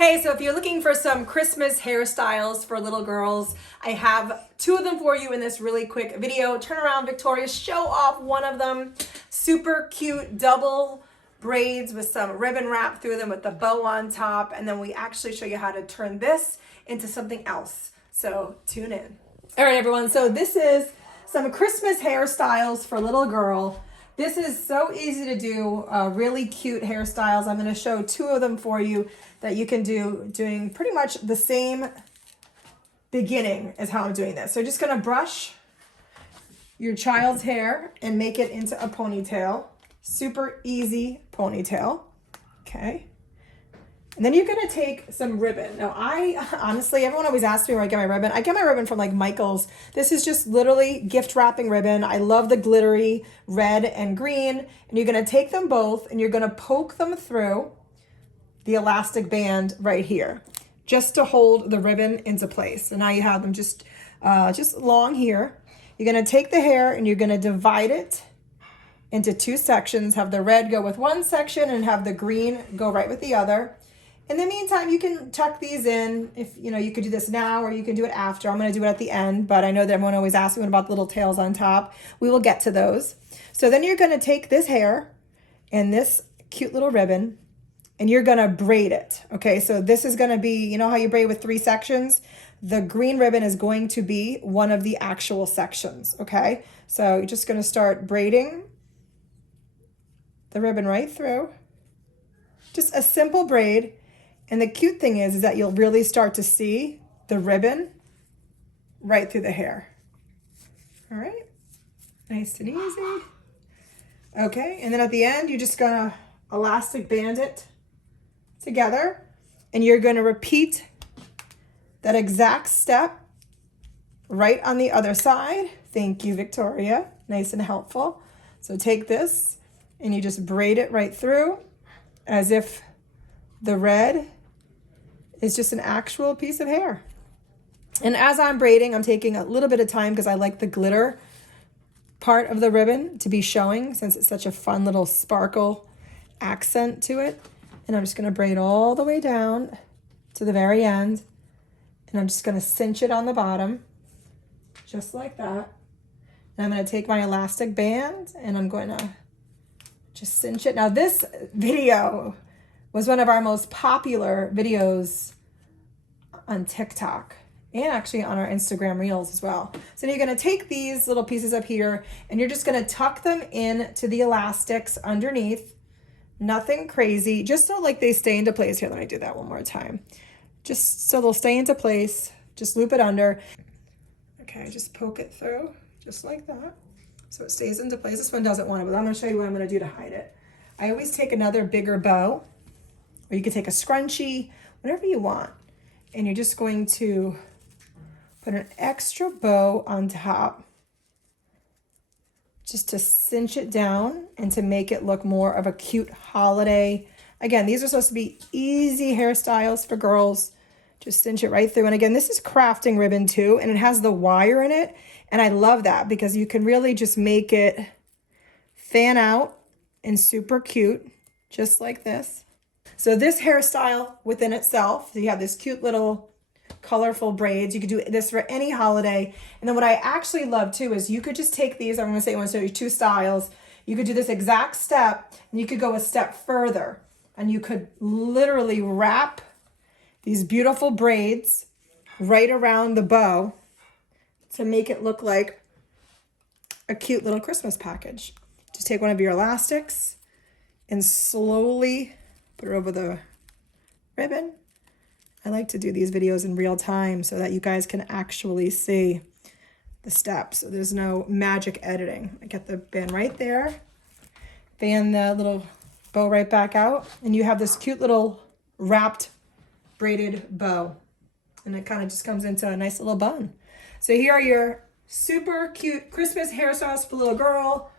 Hey, so if you're looking for some Christmas hairstyles for little girls, I have two of them for you in this really quick video. Turn around, Victoria, show off one of them. Super cute double braids with some ribbon wrap through them with the bow on top. And then we actually show you how to turn this into something else. So tune in. All right, everyone. So this is some Christmas hairstyles for little girl. This is so easy to do, really cute hairstyles. I'm going to show two of them for you that you can do doing pretty much the same beginning as how I'm doing this. So just going to brush your child's hair and make it into a ponytail. Super easy ponytail. Okay. And then you're going to take some ribbon. Now, honestly, everyone always asks me where I get my ribbon. I get my ribbon from like Michael's. This is just literally gift wrapping ribbon. I love the glittery red and green. And you're going to take them both and you're going to poke them through the elastic band right here, just to hold the ribbon into place. And now you have them just long here. You're going to take the hair and you're going to divide it into two sections. Have the red go with one section and have the green go right with the other. In the meantime, you can tuck these in. If you could do this now or you can do it after. I'm going to do it at the end, but I know that everyone always asks me about the little tails on top. We will get to those. So then you're going to take this hair and this cute little ribbon and you're going to braid it. Okay, so this is going to be, you know how you braid with three sections? The green ribbon is going to be one of the actual sections. Okay, so you're just going to start braiding the ribbon right through. Just a simple braid. And the cute thing is that you'll really start to see the ribbon right through the hair. All right, nice and easy. Okay, and then at the end, you're just gonna elastic band it together and you're gonna repeat that exact step right on the other side. Thank you, Victoria, nice and helpful. So take this and you just braid it right through as if the red is just an actual piece of hair. And as I'm braiding, I'm taking a little bit of time because I like the glitter part of the ribbon to be showing since it's such a fun little sparkle accent to it. And I'm just going to braid all the way down to the very end. And I'm just going to cinch it on the bottom, just like that. And I'm going to take my elastic band and I'm going to just cinch it. Now this video was one of our most popular videos on TikTok and actually on our Instagram Reels as well. So you're gonna take these little pieces up here and you're just gonna tuck them in to the elastics underneath. Nothing crazy, just so like they stay into place. Here, let me do that one more time. Just so they'll stay into place, just loop it under. Okay, just poke it through, just like that. So it stays into place. This one doesn't want it, but I'm gonna show you what I'm gonna do to hide it. I always take another bigger bow, or you could take a scrunchie, whatever you want. And you're just going to put an extra bow on top just to cinch it down and to make it look more of a cute holiday. Again, these are supposed to be easy hairstyles for girls. Just cinch it right through. And again, this is crafting ribbon too, and it has the wire in it. And I love that because you can really just make it fan out and super cute, just like this. So this hairstyle within itself, so you have this cute little colorful braids. You could do this for any holiday. And then what I actually love too is you could just take these, I'm gonna say I want to show you two styles. You could do this exact step and you could go a step further and you could literally wrap these beautiful braids right around the bow to make it look like a cute little Christmas package. Just take one of your elastics and slowly put it over the ribbon. I like to do these videos in real time so that you guys can actually see the steps. So there's no magic editing. I get the band right there, band the little bow right back out, and you have this cute little wrapped braided bow. And it kind of just comes into a nice little bun. So here are your super cute Christmas hairstyles for little girl.